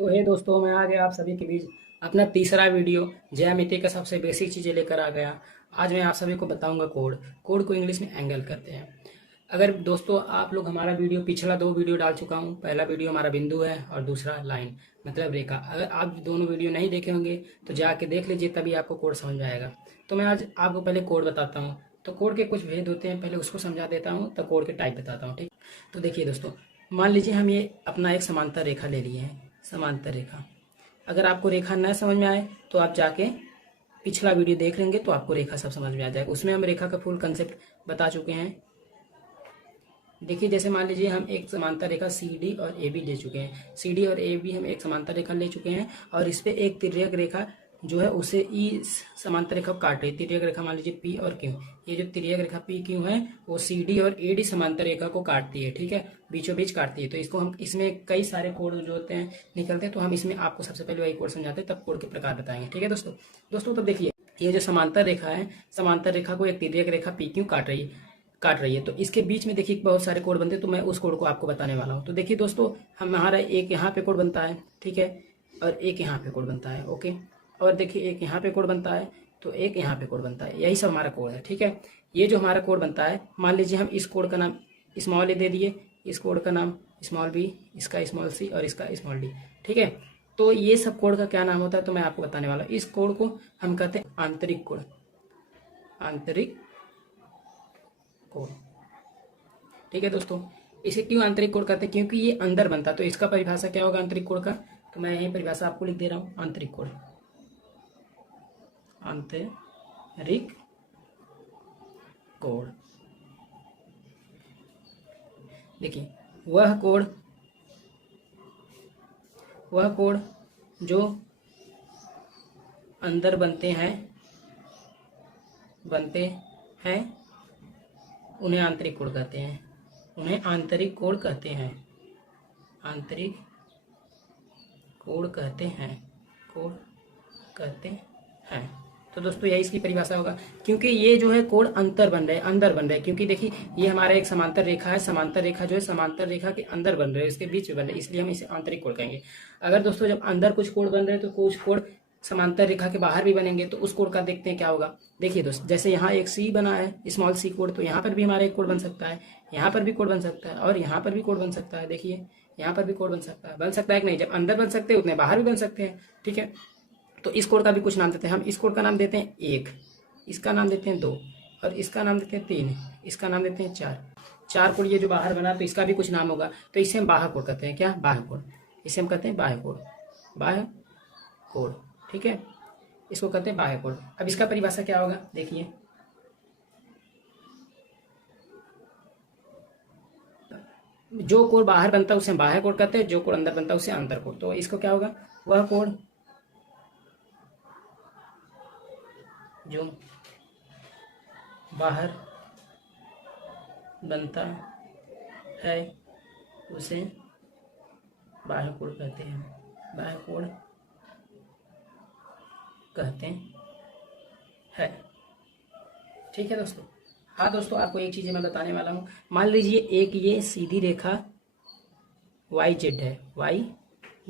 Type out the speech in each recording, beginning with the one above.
तो हे दोस्तों, मैं आ गया आप सभी के बीच अपना तीसरा वीडियो ज्यामिति का सबसे बेसिक चीज़ें लेकर आ गया। आज मैं आप सभी को बताऊंगा कोड। कोड को इंग्लिश में एंगल कहते हैं। अगर दोस्तों आप लोग हमारा वीडियो पिछला 2 वीडियो डाल चुका हूँ। पहला वीडियो हमारा बिंदु है और दूसरा लाइन मतलब रेखा। अगर आप दोनों वीडियो नहीं देखे होंगे तो जाके देख लीजिए, तभी आपको कोड समझ में आएगा। तो मैं आज आपको पहले कोड बताता हूँ। तो कोड के कुछ भेद होते हैं, पहले उसको समझा देता हूँ, तो कोड के टाइप बताता हूँ। ठीक, तो देखिए दोस्तों, मान लीजिए हम ये अपना एक समांतर रेखा ले लिए हैं। समांतर रेखा, अगर आपको रेखा न समझ में आए तो आप जाके पिछला वीडियो देख लेंगे तो आपको रेखा सब समझ में आ जाएगा। उसमें हम रेखा का फुल कंसेप्ट बता चुके हैं। देखिए, जैसे मान लीजिए हम एक समांतर रेखा सी डी और ए बी ले चुके हैं। सी डी और ए बी हम एक समांतर रेखा ले चुके हैं और इस पे एक तिर्यक रेखा जो है उसे ई समांतर रेखा को काट रही है। तिर्यक रेखा मान लीजिए पी और क्यू। ये जो तिर्यक रेखा पी क्यू है वो सी डी और ए डी समांतर रेखा को काटती है। ठीक है, बीचों बीच काटती है। तो इसको हम इसमें कई सारे कोड जो होते हैं निकलते हैं, तो हम इसमें आपको सबसे पहले वही कोड समझाते हैं, तब कोड के प्रकार बताएंगे। ठीक है दोस्तों तब देखिए, ये जो समांतर रेखा है, समांतर रेखा को एक तिर्यक रेखा पी क्यू काट रही है। तो इसके बीच में देखिए बहुत सारे कोड बनते हैं, तो मैं उस कोड को आपको बताने वाला हूँ। तो देखिए दोस्तों, हमारा एक यहाँ पे कोड बनता है, ठीक है, और एक यहाँ पे कोड बनता है। ओके, और देखिए एक यहाँ पे कोड बनता है, तो एक यहाँ पे कोड बनता है। यही सब हमारा कोड है। ठीक है, ये जो हमारा कोड बनता है, मान लीजिए हम इस कोड का नाम स्मॉल ए दे दिए, इस कोड का नाम स्मॉल बी, इसका स्मॉल सी और इसका स्मॉल डी। ठीक है, तो ये सब कोड का क्या नाम होता है तो मैं आपको बताने वाला हूँ। इस कोड को हम कहते हैं आंतरिक कोड। आंतरिक कोड, ठीक है दोस्तों। इसे क्यों आंतरिक कोड कहते हैं? क्योंकि ये अंदर बनता है। तो इसका परिभाषा क्या होगा आंतरिक कोड का? तो मैं यही परिभाषा आपको लिख दे रहा हूँ। आंतरिक कोड, आंतरिक कोड, देखिए वह कोड जो अंदर बनते हैं उन्हें आंतरिक कोड कहते हैं। उन्हें आंतरिक कोड कहते हैं। आंतरिक कोड कहते हैं। कोड कहते हैं। तो दोस्तों यही इसकी परिभाषा होगा। क्योंकि ये जो है कोड अंदर बन रहे हैं। क्योंकि देखिए ये हमारा एक समांतर रेखा है। समांतर रेखा जो है समांतर रेखा के अंदर बन रहे हैं, इसके बीच में बन रहे हैं, इसलिए हम इसे आंतरिक कोड कहेंगे। अगर दोस्तों जब अंदर कुछ कोड बन रहे हैं तो कुछ कोड समांतर रेखा के बाहर भी बनेंगे। तो उस कोड का देखते हैं क्या होगा। देखिए दोस्त, जैसे यहाँ एक सी बना है, स्मॉल सी कोड, तो यहाँ पर भी हमारा एक कोड बन सकता है, यहाँ पर भी कोड बन सकता है और यहाँ पर भी कोड बन सकता है। देखिए यहाँ पर भी कोड बन सकता है कि नहीं? जब अंदर बन सकते हैं उतने बाहर भी बन सकते हैं। ठीक है, तो इस कोड का भी कुछ नाम देते हैं हम। इस कोड का नाम देते हैं 1, इसका नाम देते हैं 2 और इसका नाम देते हैं 3, इसका नाम देते हैं 4। 4 कोड ये जो बाहर बना, तो इसका भी कुछ नाम होगा। तो इसे हम बाह्य कोड कहते हैं। क्या? बाह्य कोड। इसे हम कहते हैं बाह्य कोड। बाह्य कोड, ठीक है, इसको कहते हैं बाह्य कोड। अब इसका परिभाषा क्या होगा? देखिए, जो कोड बाहर बनता है उसे हम बाह्य कोड कहते हैं, जो कोड अंदर बनता है उसे अंतर कोड। तो इसको क्या होगा? वह कोड जो बाहर बनता है उसे बाह्य कोड कहते हैं। बाह्य कोड कहते हैं। ठीक है दोस्तों। हाँ दोस्तों, आपको एक चीज़ मैं बताने वाला हूँ। मान लीजिए एक ये सीधी रेखा वाई जेड है। वाई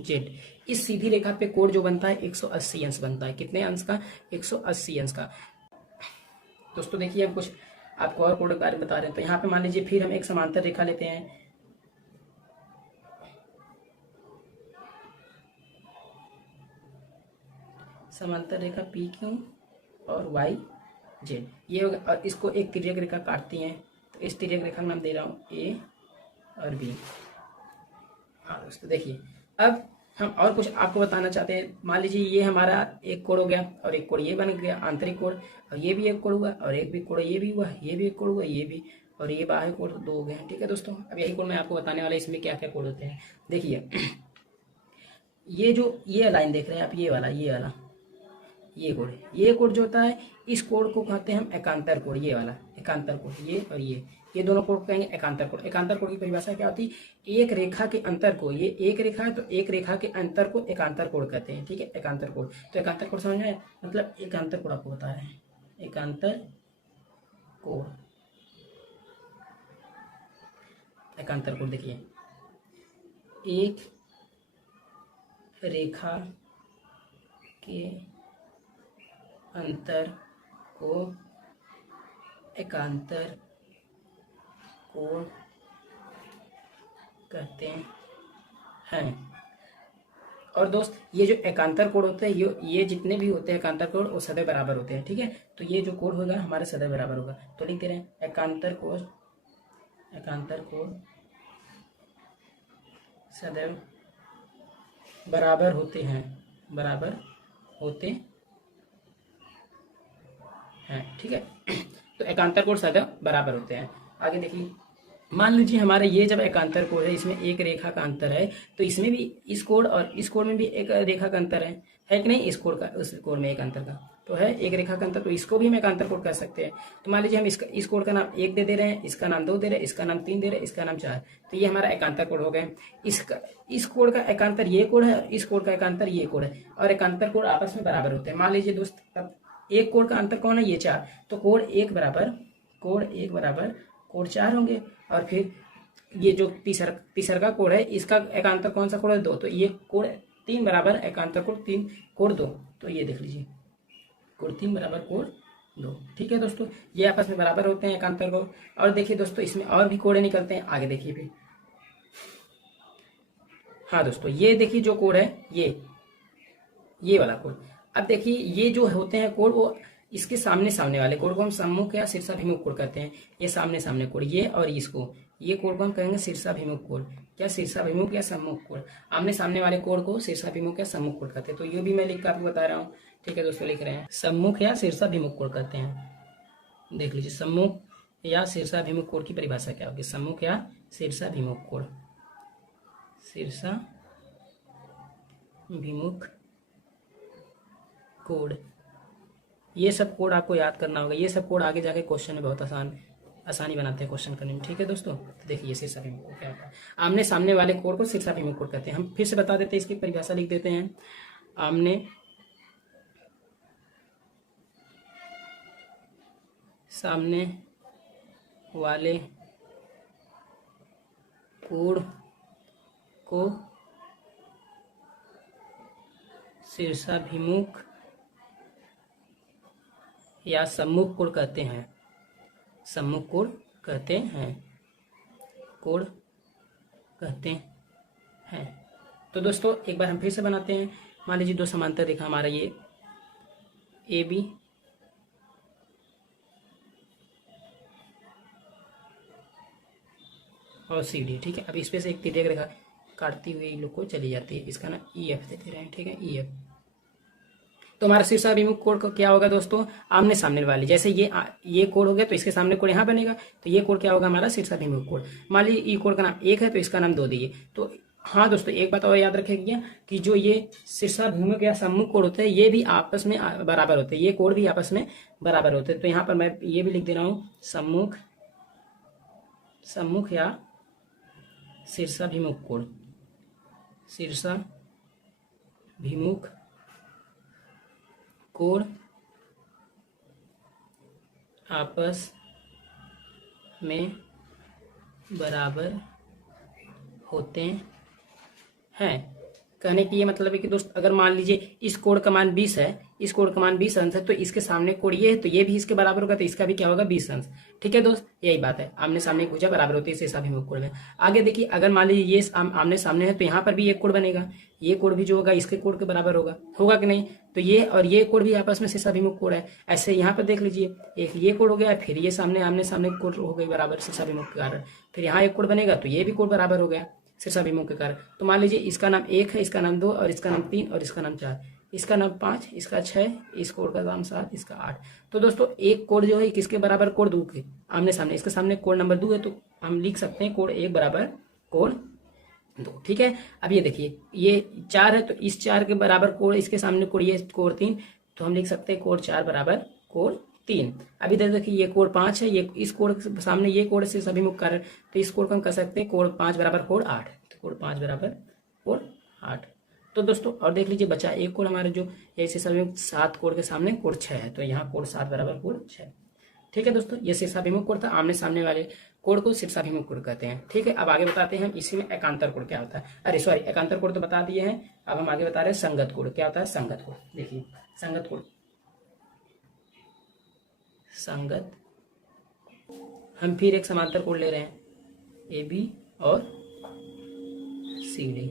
जेड, इस सीधी रेखा पे कोण जो बनता है 180 अंश बनता है। कितने अंश का? 180 अंश का। दोस्तों देखिए, हम कुछ आपको और कोण के बारे में बता रहे हैं। तो यहाँ पे मान लीजिए फिर हम एक समांतर रेखा लेते हैं। समांतर रेखा पी क्यू और वाई जेड ये होगा, और इसको एक तिर्यक रेखा काटती है। तो इस तिर्यक रेखा का नाम दे रहा हूँ ए और बी। हाँ दोस्तों देखिए, अब हम और कुछ आपको बताना चाहते हैं। मान लीजिए ये हमारा एक कोण हो गया और एक कोण ये बन गया आंतरिक कोण, और ये भी एक कोण हुआ और एक भी कोण ये भी हुआ, ये भी एक कोण हुआ, ये भी, और ये बाह्य कोण 2 हो गए। ठीक है दोस्तों, अब यही कोण मैं आपको बताने वाला, इसमें क्या क्या कोण होते हैं। देखिए ये जो ये लाइन देख रहे हैं आप, ये वाला ये कोण जो होता है, इस कोण को कहते हैं हम एकांतर कोण। ये वाला एकांतर कोण, ये और ये दोनों कोण कहेंगे एकांतर कोण। एकांतर कोण की परिभाषा क्या होती है? एक रेखा के अंतर को, ये एक रेखा है तो एक रेखा के अंतर को एकांतर कोण कहते हैं। ठीक है, एकांतर कोण। तो एकांतर कोण समझ में, मतलब एकांतर कोण आपको बता रहे हैं। एकांतर कोण, एकांतर कोण देखिए, एक रेखा के अंतर को एकांतर कोण कहते हैं। और दोस्त ये जो एकांतर कोण होते हैं ये जितने भी होते हैं एकांतर कोण वो सदैव बराबर होते हैं। ठीक है, तो ये जो कोण होगा हमारा सदैव बराबर होगा। तो लिख दे रहे हैं एकांतर कोण सदैव बराबर होते हैं, ठीक है। तो एकांतर कोण सदैव बराबर होते हैं। आगे देखिए, मान लीजिए हमारे ये जब एकांतर कोण है इसमें एक रेखा का अंतर है, तो इसमें भी इस कोण और इस कोण में भी एक रेखा का अंतर है कि नहीं? इस कोण का उस कोण में एक अंतर का तो है, एक रेखा का अंतर, तो इसको भी हम एकांतर कोण कह सकते हैं। तो मान लीजिए हम इस कोण का नाम 1 दे रहे हैं, इसका नाम 2 दे रहे हैं, इसका नाम 3 दे रहे हैं, इसका नाम 4, तो ये हमारा एकांतर कोण हो गए। इस कोण का एकांतर ये कोण है, इस कोण का एकांतर ये कोण है, और एकांतर कोण आपस में बराबर होते हैं। मान लीजिए दोस्त अब एक कोण का अंतर कौन है? ये 4, तो कोण 1 बराबर कोण 4 होंगे। और फिर ये जो तीसरा कोण है इसका एकांतर कौन सा कोण है? 2, तो ये कोण 3 बराबर एकांतर कोण 3 कोण 2, तो ये देख लीजिए कोण 3 बराबर कोण 2। ठीक है दोस्तों, ये आपस में बराबर होते हैं एकांतर कोण। और देखिए दोस्तों इसमें और भी कोण निकलते हैं, आगे देखिए फिर। हाँ दोस्तों, ये देखिए जो कोण है ये वाला कोण। अब देखिए ये जो होते हैं कोण वो इसके सामने वाले कोण को हम सम्मुख या शीर्षाभिमुख कोण कहते हैं। ये सामने कोण, ये और इसको, ये कोण को हम कहेंगे शीर्षाभिमुख कोण। क्या? शीर्षाभिमुख या सम्मुख कोण। आमने सामने वाले कोण को शीर्षाभिमुख या सम्मुख कोण कहते हैं। तो ये भी मैं लिख कर आपको बता रहा हूँ। ठीक है दोस्तों, लिख रहे हैं सम्मुख या शीर्षाभिमुख कोण कहते हैं। देख लीजिए सम्मुख या शीर्षाभिमुख कोण की परिभाषा क्या होगी? सम्मुख या शीर्षाभिमुख कोण, शीर्षाभिमुख कोण, ये सब कोड आपको याद करना होगा। ये सब कोड आगे जाके क्वेश्चन में बहुत आसानी बनाते हैं क्वेश्चन करने में। ठीक है दोस्तों, तो देखिए शीर्षाभिमुख कोड क्या होता है। आमने सामने वाले कोड को शीर्षाभिमुख कोड कहते हैं। हम फिर से बता देते हैं, इसकी परिभाषा लिख देते हैं। आमने सामने वाले कोड को शीर्षाभिमुख या सम्मुख कोण कहते हैं। सम्मुख कोण कहते हैं। तो दोस्तों एक बार हम फिर से बनाते हैं। मान लीजिए दो समांतर रेखा हमारा ये AB और CD। ठीक है, अब इस पे से एक तिर्यक रेखा काटती हुई इन लोग को चली जाती है, इसका ना EF देते रहे। ठीक है, EF। तो हमारा शीर्षाभिमुख कोण का क्या होगा दोस्तों? आमने सामने वाली, जैसे ये कोण हो गया तो इसके सामने कोण यहाँ बनेगा, तो ये कोण क्या होगा? हमारा शीर्षाभिमुख कोण। मान लीजिए ये कोण का नाम 1 है तो इसका नाम 2 दिए। तो हाँ दोस्तों, एक बात और याद रखिएगा कि जो ये शीर्षाभिमुख या सम्मुख कोण होते हैं ये भी आपस में बराबर होते हैं, ये कोण भी आपस में बराबर होते हैं। तो यहाँ पर मैं ये भी लिख दे रहा हूँ, सम्मुख या शीर्षाभिमुख कोण, शीर्षाभिमुख कोण आपस में बराबर होते हैं। कहने की ये मतलब है कि दोस्त अगर मान लीजिए इस कोण का मान 20 है, इस कोण का मान 20 अंश है, तो इसके सामने कोण ये है तो ये भी इसके बराबर होगा, तो इसका भी क्या होगा? 20 अंश। ठीक है दोस्त, यही बात है। आमने सामने की भुजा बराबर होती है शीर्षाभिमुख कोण में। आगे देखिए, अगर मान लीजिए ये आमने सामने है तो यहाँ पर भी एक कोण बनेगा, ये कोण भी जो होगा इसके कोण के बराबर होगा कि नहीं? तो ये और ये कोण भी आपस में शीर्षाभिमुख कोण है। ऐसे यहाँ पर देख लीजिए, एक ये कोण हो गया, फिर ये आमने सामने कोण हो गई बराबर शीर्षाभिमुख के कारण, फिर यहाँ एक कोण बनेगा तो ये भी कोण बराबर हो गया शीर्षाभिमुख के कारण। तो मान लीजिए इसका नाम 1 है, इसका नाम 2 और इसका नाम 3 और इसका नाम 4, इसका नाम 5, इसका 6, इस कोण का नाम 7, इसका 8। तो दोस्तों एक कोण जो है किसके बराबर? कोण 2 के आमने सामने, इसके सामने कोण नंबर 2 है तो हम लिख सकते हैं कोण 1 बराबर कोण 2। ठीक है, अब ये देखिए ये 4 है तो इस 4 के बराबर कोण इसके सामने कोण, ये कोण 3, तो हम लिख सकते हैं कोण 4 बराबर कोण 3। अभी देखिए ये कोण 5 है, ये इस कोण के सामने ये कोण से शीर्षाभिमुख कारण, तो इस कोण को हम कह सकते हैं कोण 5 बराबर कोण 8, तो कोण 5 बराबर कोण 8। तो दोस्तों और देख लीजिए बचा एक कोण हमारे जो ये शीर्षाभिमुख 7 कोण के सामने कोण 6 है, तो यहाँ कोण 7 बराबर कोण 6। ठीक है दोस्तों, ये शीर्षाभिमुख कोण था। आमने सामने वाले कोण को शीर्षाभिमुख कोण कहते हैं। ठीक है, अब आगे बताते हैं हम इसी में एकांतर कोण क्या होता है। अरे सॉरी, एकांतर कोण तो बता दिए हैं, अब हम आगे बता रहे हैं संगत कोण क्या होता है। संगत कोण देखिए, संगत कोण, संगत, हम फिर एक समांतर कोण ले रहे हैं ए बी और सी डी,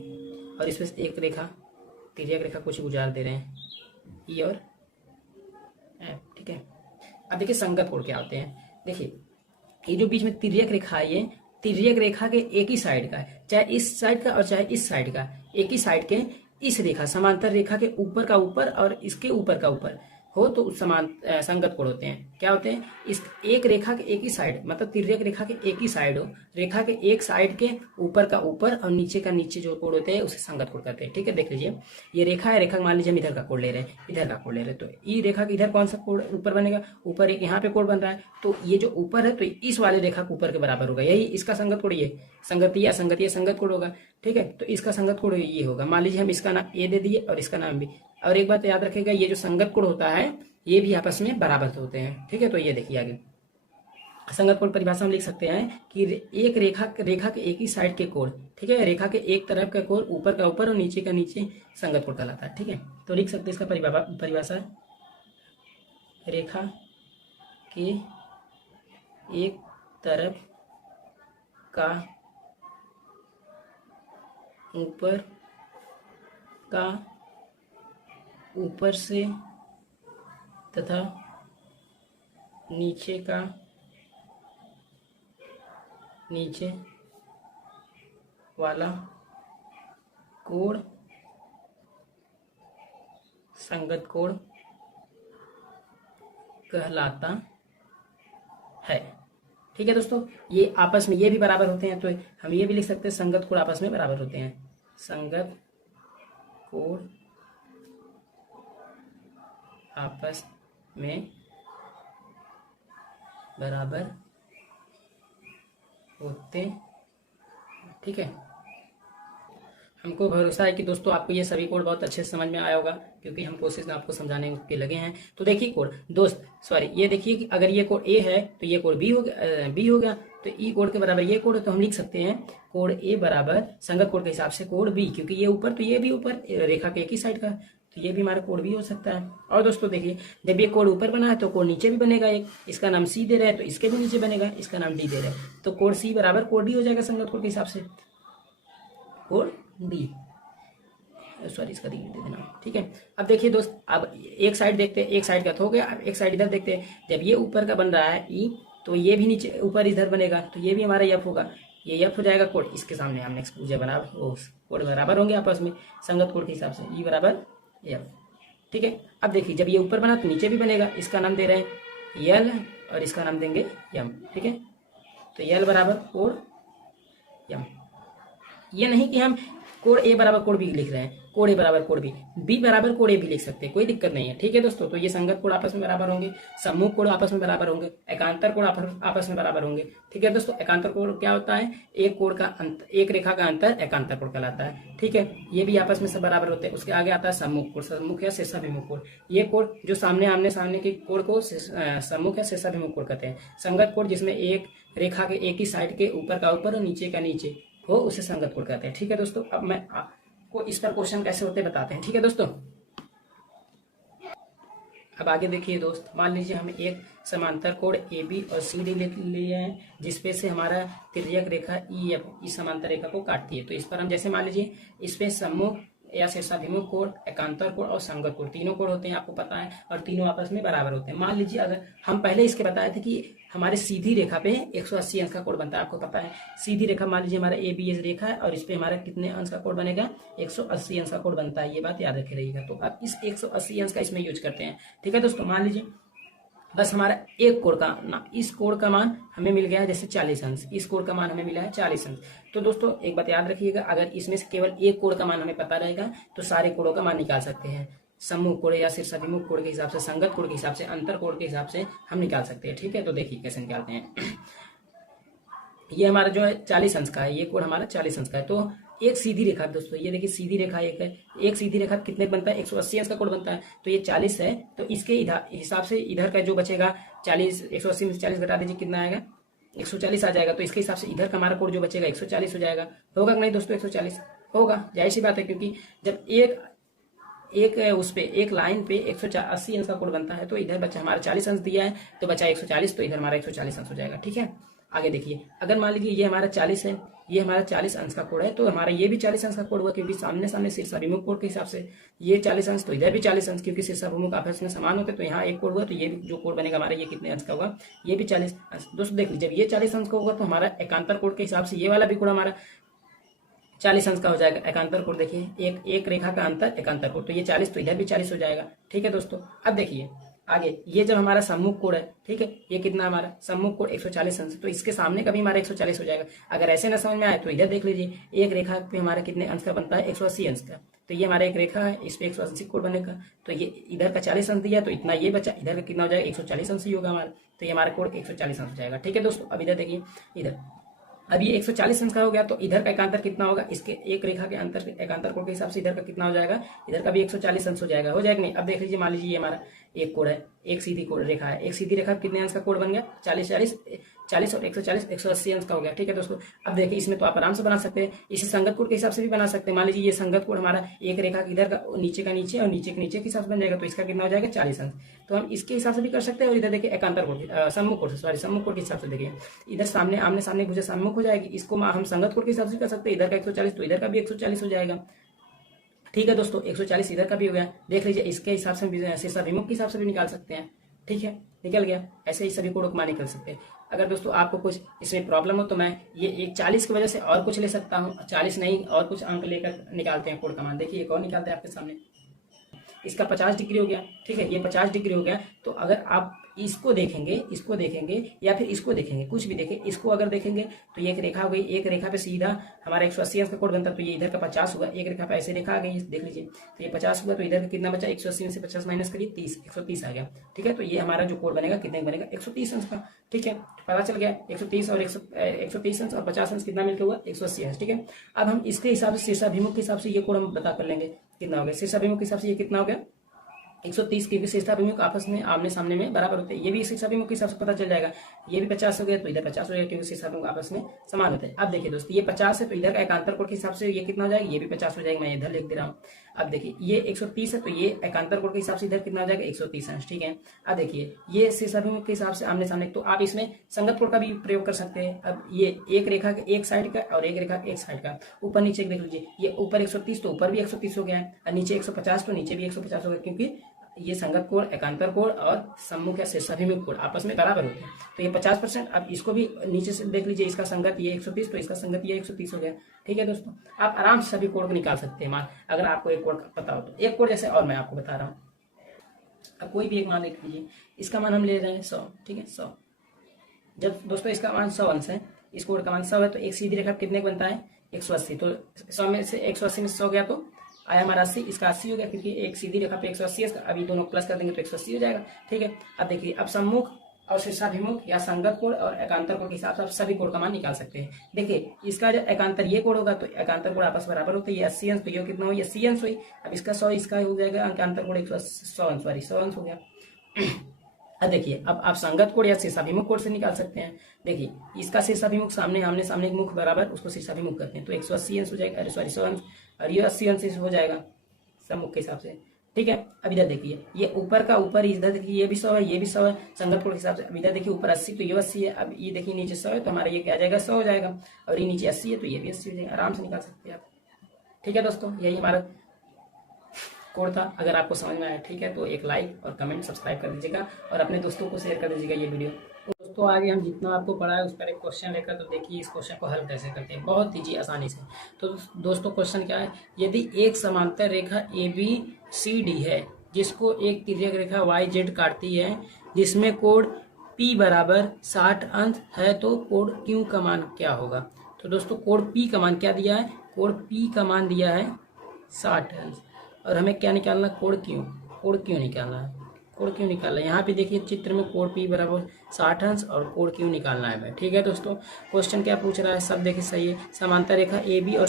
और इसमें से एक रेखा, तिर्यक रेखा कुछ गुजार दे रहे हैं ई और एफ। ठीक है, अब देखिए संगत कोण क्या होते हैं। देखिए ये जो बीच में तिर्यक रेखा है, ये तिर्यक रेखा के एक ही साइड का है, चाहे इस साइड का और चाहे इस साइड का, एक ही साइड के इस रेखा समांतर रेखा के ऊपर का ऊपर और इसके ऊपर का ऊपर हो तो समान संगत कोण होते हैं। क्या होते हैं, इस एक रेखा के एक ही साइड, मतलब तिर्यक रेखा के एक ही साइड हो, रेखा के एक साइड के ऊपर का ऊपर और नीचे का नीचे जो कोण होते हैं उसे संगत कोण कहते हैं। ठीक है, देख लीजिए ये रेखा है, रेखा मान लीजिए हम इधर का कोण ले रहे हैं, इधर का कोण ले रहे हैं, तो ई रेखा के इधर कौन सा कोण ऊपर बनेगा, ऊपर एक यहाँ पे कोण बन रहा है, तो ये जो ऊपर है तो इस वाले रेखा के ऊपर के बराबर होगा, यही इसका संगत कोण, ये संगति या संगति संगत कोण होगा। ठीक है, तो इसका संगत कोण ये होगा। मान लीजिए हम इसका नाम ए दे दिए और इसका नाम बी, और एक बात याद रखेगा, ये जो संगत कोण होता है ये भी आपस में बराबर होते हैं। ठीक है, तो ये देखिए आगे संगत कोण परिभाषा में लिख सकते हैं कि एक रेखा के एक ही साइड के कोण, ठीक है, रेखा के एक तरफ का कोण ऊपर का ऊपर और नीचे का नीचे संगत कोण कहलाता है। ठीक है, तो लिख सकते हैं इसका परिभाषा, रेखा के एक तरफ का ऊपर से तथा नीचे का नीचे वाला कोण संगत कोण कहलाता है। ठीक है दोस्तों, ये आपस में ये भी बराबर होते हैं, तो हम ये भी लिख सकते हैं संगत कोण आपस में बराबर होते हैं। संगत कोण आपस में बराबर होते। ठीक है, हमको भरोसा है कि दोस्तों आपको ये सभी कोड बहुत अच्छे से समझ में आया होगा, क्योंकि हम कोशिश में आपको समझाने के लगे हैं। तो देखिए कोड दोस्त, सॉरी ये देखिए कि अगर ये कोड ए है तो ये कोड बी हो गया, तो ई कोड के बराबर ये कोड है, तो हम लिख सकते हैं कोड ए बराबर संगत कोड के हिसाब से कोड बी, क्योंकि ये ऊपर तो ये भी ऊपर रेखा के एक ही साइड का, तो ये भी हमारा कोड भी हो सकता है। और दोस्तों देखिए, जब ये कोड ऊपर बना है तो कोड नीचे भी बनेगा, एक इसका नाम सी दे रहा है तो इसके भी नीचे बनेगा, इसका नाम डी दे रहा है, तो कोड सी बराबर कोड डी हो जाएगा संगत कोड के हिसाब से, कोड डी, सॉरी इसका डी दे देना। ठीक है, अब देखिए दोस्त, अब एक साइड देखते हैं, एक साइड का तो हो गया, अब एक साइड इधर देखते हैं। जब ये ऊपर का बन रहा है ई, तो ये भी नीचे ऊपर इधर बनेगा, तो ये भी हमारा एफ होगा, ये एफ हो जाएगा कोड, इसके सामने हम नेक्स्ट पूछे बराबर कोड बराबर होंगे आपस में संगत कोड के हिसाब से, ई बराबर एफ। ठीक है, अब देखिए जब ये ऊपर बना तो नीचे भी बनेगा, इसका नाम दे रहे हैं यल और इसका नाम देंगे यम। ठीक है, तो यल बराबर कोड यम, ये नहीं कि हम कोड ए बराबर कोड बी लिख रहे हैं, कोड ए बराबर कोड बी बराबर कोड ए भी लिख सकते हैं, कोई दिक्कत नहीं है। ठीक है दोस्तों, तो ये संगत कोड आपस में बराबर होंगे, सम्मुख कोड आपस में बराबर होंगे, एकांतर कोड आपस में बराबर होंगे। ठीक है दोस्तों, एकांतर कोड क्या होता है, एक कोड का अंतर, एक रेखा का अंतर एकांतर कोड कहलाता है। ठीक है, ये भी आपस में सब बराबर होते हैं। उसके आगे आता है सम्मुख कोड, सम्मुख या शीर्षाभिमुख कोड, ये कोड जो आमने सामने के कोड को सम्मुख या शीर्षाभिमुख कोड कहते हैं। संगत कोड जिसमें एक रेखा के एक ही साइड के ऊपर का ऊपर और नीचे का नीचे हो उसे संगत कोड कहते हैं। ठीक है दोस्तों, अब मैं आपको इस पर क्वेश्चन कैसे होते हैं बताते हैं। ठीक है दोस्तों, अब आगे देखिए दोस्त, मान लीजिए हम एक समांतर कोण ए बी और सी डी ले लिए हैं, जिसपे से हमारा तिर्यक रेखा ई एफ इस समांतर रेखा को काटती है। तो इस पर हम जैसे मान लीजिए इस पे सम्मुख या शीर्षाभिमुख कोण, एकांतर कोण और संगत कोण तीनों कोण होते हैं, आपको पता है, और तीनों आपस में बराबर होते हैं। मान लीजिए अगर हम पहले इसके बताए थे कि हमारे सीधी रेखा पे 180 अंश का कोण बनता है, आपको पता है सीधी रेखा, मान लीजिए हमारा ए बी एस रेखा है और इस पे हमारा कितने अंश का कोण बनेगा, 180 अंश का कोण बनता है, ये बात याद रखे रहिएगा। तो अब इस 180 अंश का इसमें यूज करते हैं। ठीक है दोस्तों, मान लीजिए बस हमारा एक कोण का ना, इस कोण का मान हमें मिल गया है जैसे 40 अंश, इस कोण का मान हमें मिला है 40 अंश। तो दोस्तों एक बात याद रखिएगा, अगर इसमें से केवल एक कोण का मान हमें पता रहेगा तो सारे कोणों का मान निकाल सकते हैं, सम्मुख कोण या शीर्षाभिमुख कोण के हिसाब से, संगत कोण के हिसाब से, अंतर कोण के हिसाब से हम निकाल सकते हैं। ठीक है, तो देखिए कैसे निकालते हैं। ये हमारा जो है 40 अंश का है, ये कोण हमारा 40 अंश का है। तो एक सीधी रेखा दोस्तों, ये देखिए सीधी रेखा एक है, एक सीधी रेखा कितने बनता है, 180 अंश का कोण बनता है। तो ये 40 है, तो इसके हिसाब से इधर का जो बचेगा 40, 180 में से 40 घटा दीजिए, कितना आएगा? 140 आ जाएगा। तो इसके हिसाब से इधर का हमारा कोड जो बचेगा 140 हो जाएगा। होगा कि नहीं दोस्तों? 140 होगा, जाहिर सी बात है, क्योंकि जब एक उस पे एक लाइन पे 180 अंश का कोड बनता है, तो इधर बचा हमारा 40 अंश दिया है, तो बचा 140, तो इधर हमारा 140 अंश हो जाएगा। ठीक है, आगे देखिए, अगर मान लीजिए ये हमारा 40 है, ये हमारा 40 अंश का कोड है, तो हमारा ये भी 40 अंश का कोड हुआ, क्योंकि सामने सामने शीर्षाभिमुख कोड के हिसाब से ये 40 अंश, तो इधर भी 40 अंश, क्योंकि शीर्षाभिमुख आपस में समान होते, तो यहाँ एक कोड हुआ, तो ये भी जो कोड बनेगा हमारा ये कितने अंश का होगा? ये भी 40 अंश। दोस्तों देख लीजिए, जब ये 40 अंश का होगा, तो हमारा एकांतर कोड के हिसाब से ये वाला भी कोड हमारा 40 अंश का हो जाएगा। एकांतर कोण देखिए, एक रेखा का अंतर एकांतर कोण, तो ये 40, तो इधर भी 40 हो जाएगा। ठीक है दोस्तों, अब देखिए आगे, ये जब हमारा सम्मुख कोण है, ठीक है, ये कितना हमारा सम्मुख कोण 140 अंश, तो इसके सामने का भी हमारा 140 हो जाएगा। अगर ऐसे ना समझ में आए तो इधर देख लीजिए, एक रेखा पे हमारा कितने अंश का बनता है? 180 अंश का। तो ये हमारा एक रेखा है, इस पे 180 कोण बनेगा, तो ये इधर का 40 अंश दिया, तो इतना ये बचा, इधर का कितना हो जाएगा? 140 अंश ही होगा हमारा, तो ये हमारा कोण 140 अंश हो जाएगा। ठीक है दोस्तों, अब इधर देखिए, इधर अब ये 140 अंश का हो गया, तो इधर का एकांतर कितना होगा? इसके एक रेखा के अंतर एकांतर कोण के हिसाब से इधर का कितना हो जाएगा? इधर का भी 140 अंश हो जाएगा। हो जाएगा नहीं? अब देख लीजिए, मान लीजिए ये हमारा एक कोण है, एक सीधी कोण रेखा है, एक सीधी रेखा कितने अंश का कोण बन गया? 40 और 140 180 अंश का हो गया। ठीक है दोस्तों, अब देखिए इसमें तो आप आराम से बना सकते हैं, इसे संगत कोण के हिसाब से भी बना सकते हैं। मान लीजिए ये संगत कोण हमारा एक रेखा इधर का नीचे का नीचे और नीचे के नीचे के हिसाब से बन जाएगा, तो इसका कितना हो जाएगा? 40 अंश। तो हम इसके हिसाब से भी कर सकते हैं, और इधर देखिए एकांतर कोण सम्मुख कोण सम्मुख कोण के हिसाब से देखिए, इधर सामने आमने सामने भुजा सम्मुख हो जाएगी, इसको हम संगत कोण के हिसाब से कर सकते हैं। इधर का 140, तो इधर का भी 140 हो जाएगा। ठीक है दोस्तों, 140 इधर का भी हो गया। देख लीजिए, इसके हिसाब से शीर्षाभिमुख के हिसाब से भी निकाल सकते हैं। ठीक है, निकल गया। ऐसे ही सभी कोणों को मान निकल सकते हैं। अगर दोस्तों आपको कुछ इसमें प्रॉब्लम हो, तो मैं ये एक 40 की वजह से और कुछ ले सकता हूँ, 40 नहीं और कुछ अंक लेकर निकालते हैं कोण का मान। देखिए एक और निकालते हैं आपके सामने, इसका 50 डिग्री हो गया। ठीक है, ये 50 डिग्री हो गया। तो अगर आप इसको देखेंगे या फिर इसको देखेंगे, कुछ भी देखें, इसको अगर देखेंगे तो ये एक रेखा हो गई, एक रेखा पे सीधा हमारा 180 अंश का कोण बनता है, तो ये इधर का 50 होगा। एक रेखा पे ऐसे रेखा आ गई, देख लीजिए, तो ये 50 हुआ, तो इधर का कितना बचा? 180 में से 50 माइनस करिए, 30, 130 आ गया। ठीक है, तो ये हमारा जो कोण बनेगा कितने बनेगा? 130 अंश का। ठीक है, पता चल गया, 130 और 130 अंश और 50 अंश कितना मिलकर हुआ? 180 अंश। ठीक है, अब हम इसके हिसाब से शीर्षाभिमुख के हिसाब से ये कोण हम पता कर लेंगे कितना हो गया। शीर्षाभिमुख के हिसाब से ये कितना हो गया? 130, क्योंकि शीर्षाभिमुख आपस में आमने सामने में बराबर होते हैं। ये भी शीर्षाभिमुख के हिसाब से पता चल जाएगा। ये भी 50 हो गया, तो इधर 50 हो जाएगा, क्योंकि शीर्षाभिमुख आपस में समान होते हैं। अब देखिए दोस्तों, ये 50 है, तो इधर का एकांतर कोण के हिसाब से ये कितना हो जाएगा? ये भी 50 हो जाएगा। मैं इधर लिख दे रहा हूँ। अब देखिए, ये 130 है, तो ये एकांतर कोण के हिसाब से इधर कितना हो जाएगा? 130 अंश। ठीक है, अब देखिए, ये शीर्षाभिमुख के हिसाब से आमने सामने, तो आप इसमें संगत कोण का भी प्रयोग कर सकते हैं। अब ये एक रेखा के एक साइड का और एक रेखा एक साइड का, ऊपर नीचे देख लीजिए, ये ऊपर 130, तो ऊपर भी 130 हो गया है, और नीचे 150, तो नीचे भी 150 हो गया, क्योंकि ये संगत कोण, एकांतर कोण और सम्मुख या शीर्षाभिमुख कोण आपस में बराबर होते हैं। तो ये 50%। अब इसको भी नीचे से देख लीजिए, इसका संगत ये 130, तो इसका संगत ये 130 हो गया। ठीक है दोस्तों, आप आराम से सभी कोण को निकाल सकते हैं मान, अगर आपको एक कोण पता हो तो। एक कोण जैसे और मैं आपको बता रहा हूँ, अब कोई भी एक मान लिख लीजिए, इसका मान हम ले रहे हैं 100। ठीक है, 100। जब दोस्तों इसका मान 100 अंश है, इस कोण का मान 100 है, तो एक सीधी रेखा कितने बनता है? 180। तो 100 में से 180 में 100 गया, तो आया हमारा 80, इसका 80 हो गया, क्योंकि एक सीधी रेखा पे 180 है, अभी दोनों प्लस कर देंगे तो 180 हो जाएगा। ठीक है, अब देखिए, अब सम्मुख और शीर्षाभिमुख या संगत कोण और एकांतर कोण के हिसाब से आप सभी कोण का मान निकाल सकते हैं। देखिए, इसका जब एकांतर ये कोण होगा, तो एकांतर कोण आपस बराबर होते हैं। ये 80 अंश, तो ये कितना हुई? 80 अंश हुई। अब इसका 100, इसका हो जाएगा एकांतर कोण 100 अंश, सॉरी 100 अंश हो गया। अब देखिए, अब आप संगत कोण या शीर्षाभिमुख कोण से निकाल सकते हैं। देखिए, इसका शीर्षाभिमुख सामने आमने सामने एक मुख बराबर, उसको शीर्षाभिमुख करते हैं, तो 180 अंश हो जाएगा, अरे सॉरी 100 अंश, और ये 80 अंश हो जाएगा सम्मुख के हिसाब से। ठीक है, अब इधर देखिए, ये ऊपर का ऊपर, इधर देखिए ये भी 100 है, ये भी 100 है संगत कोण के हिसाब से। अब इधर देखिए, ऊपर 80, तो ये 80 है। अब ये देखिए नीचे 100 है, तो हमारा ये क्या आ जाएगा? 100 हो जाएगा। और ये नीचे 80 है, तो ये भी 80 हो जाएगा। आराम से निकाल सकते हैं आप। ठीक है दोस्तों, यही हमारा कोड था। अगर आपको समझ में आया, ठीक है, तो एक लाइक और कमेंट सब्सक्राइब कर दीजिएगा, और अपने दोस्तों को शेयर कर दीजिएगा ये वीडियो। दोस्तों आगे हम जितना आपको पढ़ाया उस पर एक क्वेश्चन लेकर, तो देखिए इस क्वेश्चन को हल कैसे करते हैं, बहुत ईजी, आसानी से। तो दोस्तों क्वेश्चन क्या है? यदि एक समांतर रेखा ABCD है, जिसको एक तिर्यक रेखा YZ काटती है, जिसमें कोण P बराबर 60 अंश है, तो कोण Q का मान क्या होगा? तो दोस्तों कोण P का मान क्या दिया है? कोण P का मान दिया है 60 अंश, और हमें क्या निकालना? कोण Q निकालना है। कोण Q निकालना है। यहाँ पे देखिए चित्र में कोण P बराबर 60 अंश और कोण Q निकालना है मैं। ठीक है दोस्तों, क्वेश्चन क्या पूछ रहा है? सब देखिए सही है। समांतर रेखा AB और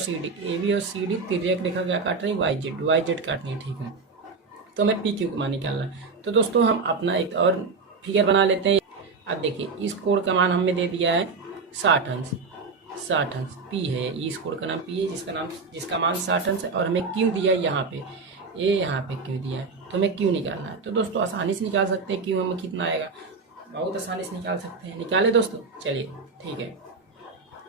CD तिर्यक रेखा क्या काट रही है? YZ काटनी है। ठीक है, तो हमें PQ का मान निकालना है। तो दोस्तों हम अपना एक और फिगर बना लेते हैं। अब देखिए इस कोड का मान हमें दे दिया है 60 अंश, 60 अंश पी है, इस कोड का नाम पी है जिसका मान 60 अंश है। और हमें क्यों दिया है यहाँ पे, ये यहाँ पे क्यों दिया है, तो हमें क्यों निकालना है। तो दोस्तों आसानी से निकाल सकते हैं क्यों, हमें कितना आएगा, बहुत आसानी से निकाल सकते हैं। निकाले दोस्तों, चलिए ठीक है,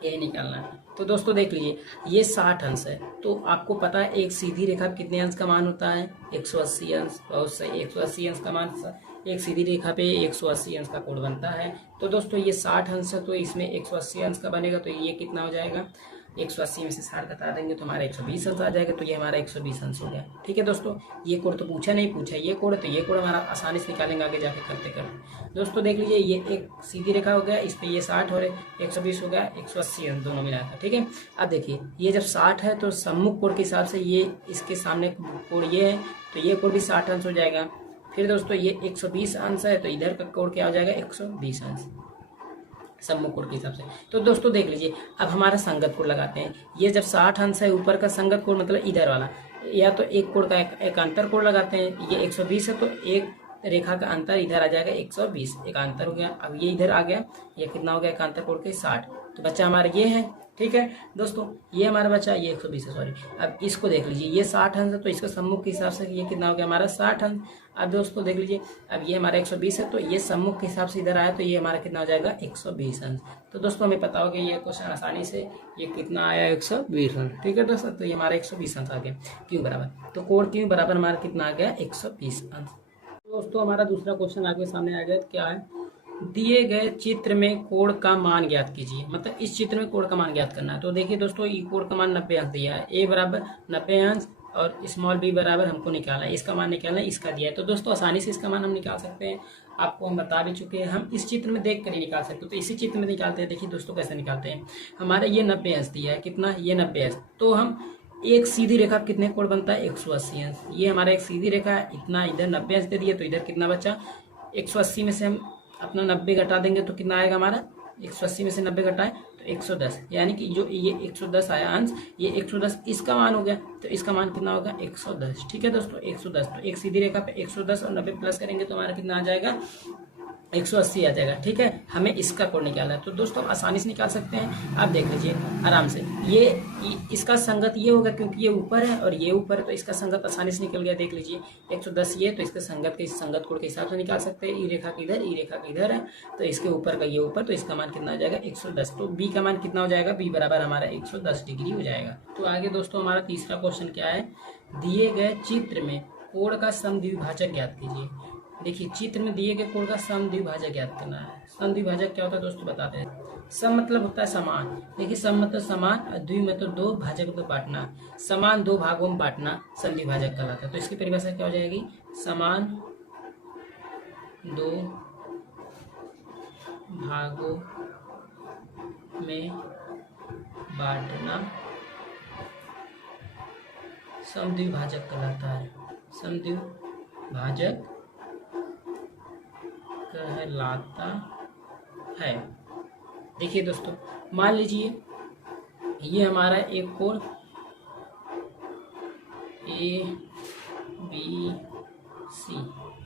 यही निकालना है। तो दोस्तों देख लीजिए ये 60 अंश है, तो आपको पता है एक सीधी रेखा कितने अंश का मान होता है, 180 अंश। बहुत सही, 180 अंश का मान, एक सीधी रेखा पे 180 अंश का कोण बनता है। तो दोस्तों ये 60 अंश है, तो इसमें 180 अंश का बनेगा, तो ये कितना हो जाएगा, 180 में से 60 घटा देंगे तो हमारा 120 अंश आ जाएगा। तो ये हमारा 120 अंश हो गया। ठीक है दोस्तों, ये कोण तो पूछा नहीं, पूछा ये कोण, तो ये कोण हमारा आसानी से निकालेंगे आगे जाके करते करते। दोस्तों देख लीजिए ये एक सीधी रेखा हो गया, इस पे ये 60 हो रहे, 120 हो गया, 180 अंश दोनों मिलाकर। ठीक है, अब देखिए ये जब 60 है तो सम्मुख कोण के हिसाब से ये इसके सामने कोण ये है, तो ये कोण भी 60 अंश हो जाएगा। फिर दोस्तों ये 120 अंश है, तो इधर का कोण क्या हो जाएगा, 120 अंश सम्मुख कोण के हिसाब से। तो दोस्तों देख लीजिए अब हमारा संगत कोण लगाते हैं। ये जब 60 अंश है, ऊपर का संगत कोण मतलब इधर वाला, या तो एक कोण का एक अंतर कोण लगाते हैं। ये 120 है, तो एक रेखा का अंतर इधर आ जाएगा 120, एक अंतर हो गया। अब ये इधर आ गया, ये कितना हो गया, एक अंतर कोण के 60, तो बच्चा हमारा ये है। ठीक है दोस्तों, ये हमारा बचा, ये 120 है सॉरी। अब इसको देख लीजिए ये 60 अंश है, तो इसका सम्मुख के हिसाब से ये कितना हो गया हमारा 60 अंश। अब दोस्तों देख लीजिए अब ये हमारा 120 है, तो ये सम्मुख के हिसाब से इधर आया, तो ये हमारा कितना हो जाएगा 120 अंश। तो दोस्तों हमें पता हो गया ये क्वेश्चन आसानी से, ये कितना आया 120 अंश। ठीक है दोस्तों, तो ये हमारा 120 अंश आ गया। क्यों बराबर, तो कोण क्यों बराबर हमारा कितना आ गया 120 अंश। दोस्तों हमारा दूसरा क्वेश्चन आगे सामने आ गया, क्या है, दिए गए चित्र में कोण का मान ज्ञात कीजिए। मतलब इस चित्र में कोण का मान ज्ञात करना है। तो देखिए दोस्तों ये कोण का मान 90 अंश दिया है, ए बराबर 90 अंश और स्मॉल बी बराबर हमको निकालना है, इसका मान निकालना है, इसका दिया है। तो दोस्तों आसानी से इसका मान हम निकाल सकते हैं, आपको हम बता भी चुके हैं, हम इस चित्र में देख कर ही निकाल सकते हैं। तो इसी चित्र में निकालते हैं। देखिए दोस्तों कैसे निकालते हैं, हमारा ये 90 अंश दिया है, कितना, ये 90 अंश। तो हम एक सीधी रेखा कितने कोण बनता है 180 अंश। ये हमारा एक सीधी रेखा है, इतना इधर 90 अंश दे दिया, तो इधर कितना बचा 180 में से हम अपना 90 घटा देंगे तो कितना आएगा हमारा, 180 में से 90 घटाए तो 110, यानी कि जो ये 110 आया अंश, ये 110 इसका मान हो गया, तो इसका मान कितना होगा 110। ठीक है दोस्तों 110, तो एक सीधी रेखा पे 110 और 90 प्लस करेंगे तो हमारा कितना आ जाएगा 180 आ जाएगा। ठीक है, हमें इसका कोण निकालना है। तो दोस्तों आसानी से निकाल सकते हैं, आप देख लीजिए आराम से। ये इसका संगत ये होगा क्योंकि ये ऊपर है और ये ऊपर है, तो इसका संगत आसानी से निकल गया। देख लीजिए 110 ये, तो इसके संगत के संगत कोण के हिसाब से निकाल सकते हैं। ई रेखा की इधर, ई रेखा की इधर है, तो इसके ऊपर का ये ऊपर, तो इसका मान कितना आ जाएगा 110। तो बी का मान कितना हो जाएगा, बी बराबर हमारा 110 डिग्री हो जाएगा। तो आगे दोस्तों हमारा तीसरा क्वेश्चन क्या है, दिए गए चित्र में कोण का समद्विभाजक ज्ञात कीजिए। देखिए चित्र में दिए गए कोण का समद्विभाजक ज्ञात करना है। समद्विभाजक क्या होता है दोस्तों बताते हैं। सम मतलब होता है समान, देखिए सम मतलब समान, द्वि मतलब दो, भाजक मतलब बांटना, समान दो भागों में बांटना समद्विभाजक कहलाता है। तो इसकी परिभाषा क्या हो जाएगी, समान दो भागों में बांटना समद्विभाजक कहलाता है, समद्विभाजक कहलाता है। देखिए दोस्तों मान लीजिए ये हमारा एक कोण ए बी सी,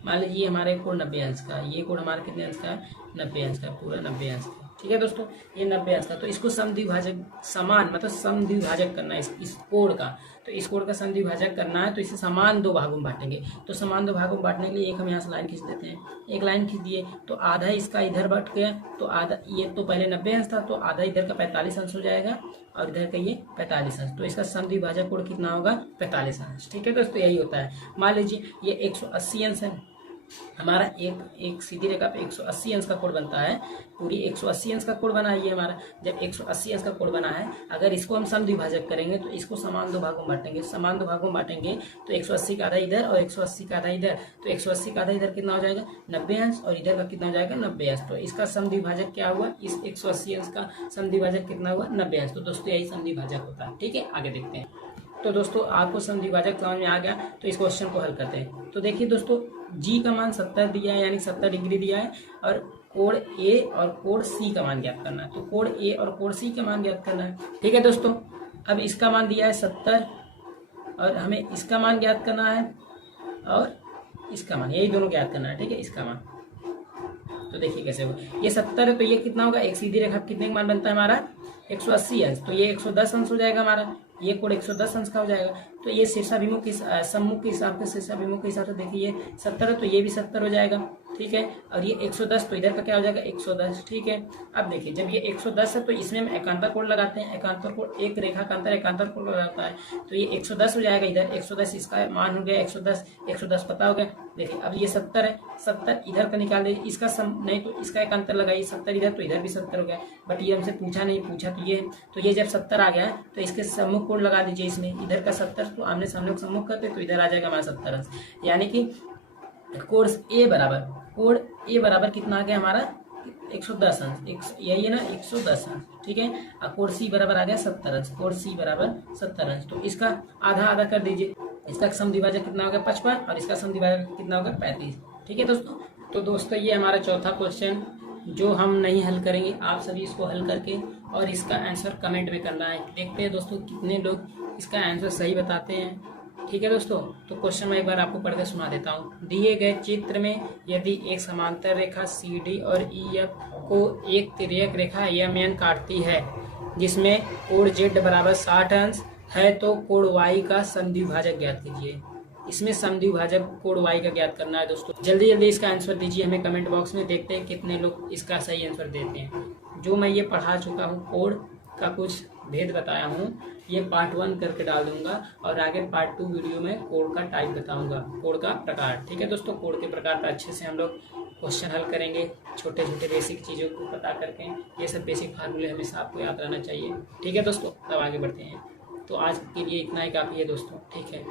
मान लीजिए हमारा एक कोण 90 अंश का, ये कोण हमारा कितने अंश का है 90 अंश का, पूरा 90 अंश का। ठीक है दोस्तों ये 90 अंश का, तो इसको समद्विभाजक समान मतलब समद्विभाजक करना है इस कोण का। तो इस कोण का समद्विभाजक करना है, तो इसे समान दो भागों में बांटेंगे। तो समान दो भागों में बांटने के लिए एक हम यहाँ से लाइन खींच देते हैं, एक लाइन खींच दिए तो आधा इसका इधर बट गया, तो आधा ये तो पहले 90 अंश था, तो आधा इधर का 45 अंश हो जाएगा और इधर का ये 45 अंश। तो इसका समद्विभाजक कोण कितना होगा 45 अंश। ठीक है दोस्तों यही होता है। मान लीजिए ये 180 अंश है, हमारा एक सीधी रेखा पे 180 अंश का कोण बनता है, पूरी 180 अंश का कोण बना है ये हमारा। जब 180 अंश का कोण बना है, अगर इसको हम समद्विभाजक करेंगे तो इसको समान दो भागों में बांटेंगे, समान दो भागों में बांटेंगे तो 180 का आधा इधर और 180 का आधा इधर, तो 180 का आधा इधर कितना हो जाएगा 90 अंश और इधर का कितना हो जाएगा 90 अंश। तो इसका समद्विभाजक क्या हुआ, इस 180 अंश का समद्विभाजक कितना हुआ 90 अंश। तो दोस्तों यही समद्विभाजक होता है। ठीक है आगे देखते हैं। तो दोस्तों आपको समद्विभाजक समझ में आ गया, तो इस क्वेश्चन को हल करते हैं। तो देखिए दोस्तों जी का मान 70 दिया है, यानी 70 डिग्री दिया है, और कोण ए और कोण सी का मान ज्ञात करना है। तो कोण ए और कोण सी का मान ज्ञात करना है। ठीक है दोस्तों, अब इसका मान दिया है 70 और हमें इसका मान ज्ञात करना है और इसका मान, यही दोनों ज्ञात करना है। ठीक है इसका मान, तो देखिए कैसे होगा, ये 70 है तो ये कितना होगा, एक सीधी रेखा कितने का मान बनता है हमारा 180 अंश, तो ये 110 अंश हो जाएगा हमारा, ये कोण 110 अंश का हो जाएगा। तो ये शीर्षाभिमुख के सम्मुख के हिसाब से, शीर्षाभिमुख के हिसाब से देखिए ये 70 है तो ये भी 70 हो जाएगा, ठीक है। और ये 110 तो इधर का क्या हो जाएगा 110, ठीक है। अब देखिए जब ये 110 है तो इसमें हम एकांतर कोण लगाते हैं, एकांतर कोण एक रेखा का अंतर एकांतर कोण लगाता है, तो ये 110 हो जाएगा, इधर 110 इसका मान हो गया 110 पता हो गया। देखिए अब ये 70 है, 70 इधर का निकाल दीजिए, इसका नहीं तो इसका एकांतर लगाइए, 70 इधर तो इधर भी 70 हो गया, बट ये हमसे पूछा नहीं, पूछा तो ये जब 70 आ गया तो इसके सम्मुख कोण लगा दीजिए, इसमें इधर का 70 तो आमने सामने को सम्मुख करते तो इधर आ जाएगा हमारा 70 अंश, यानी कि कोण ए बराबर कितना आ गया हमारा 110 अंश, यही है ना 110 अंश, ठीक है। और कोण सी बराबर आ गया 70 अंश, कोण सी बराबर 70 अंश, तो इसका आधा आधा कर दीजिए, इसका समद्विभाजक कितना होगा 55 और इसका समद्विभाजक कितना होगा 35, ठीक है दोस्तों। तो दोस्तों ये हमारा चौथा क्वेश्चन जो हम नहीं हल करेंगे, आप सभी इसको हल करके और इसका आंसर कमेंट में करना है। देखते हैं दोस्तों कितने लोग इसका आंसर सही बताते हैं, ठीक है दोस्तों। तो क्वेश्चन मैं एक बार आपको पढ़ के सुना देता हूँ। दिए गए चित्र में यदि एक समांतर रेखा CD और EF को एक तिर्यक रेखा MN काटती है जिसमें कोण Z बराबर 60 अंश है तो कोण Y का समद्विभाजक ज्ञात कीजिए। इसमें समद्विभाजक कोण Y का ज्ञात करना है दोस्तों। जल्दी जल्दी इसका आंसर दीजिए हमें कमेंट बॉक्स में, देखते हैं कितने लोग इसका सही आंसर देते हैं। जो मैं ये पढ़ा चुका हूँ, कोण का कुछ भेद बताया हूँ, ये पार्ट 1 करके डाल दूंगा और आगे पार्ट 2 वीडियो में कोण का टाइप बताऊंगा, कोण का प्रकार, ठीक है दोस्तों। कोण के प्रकार पर अच्छे से हम लोग क्वेश्चन हल करेंगे, छोटे छोटे बेसिक चीज़ों को पता करके। ये सब बेसिक फार्मूले हमेशा आपको याद रहना चाहिए, ठीक है दोस्तों। तब आगे बढ़ते हैं। तो आज के लिए इतना ही काफ़ी है दोस्तों, ठीक है।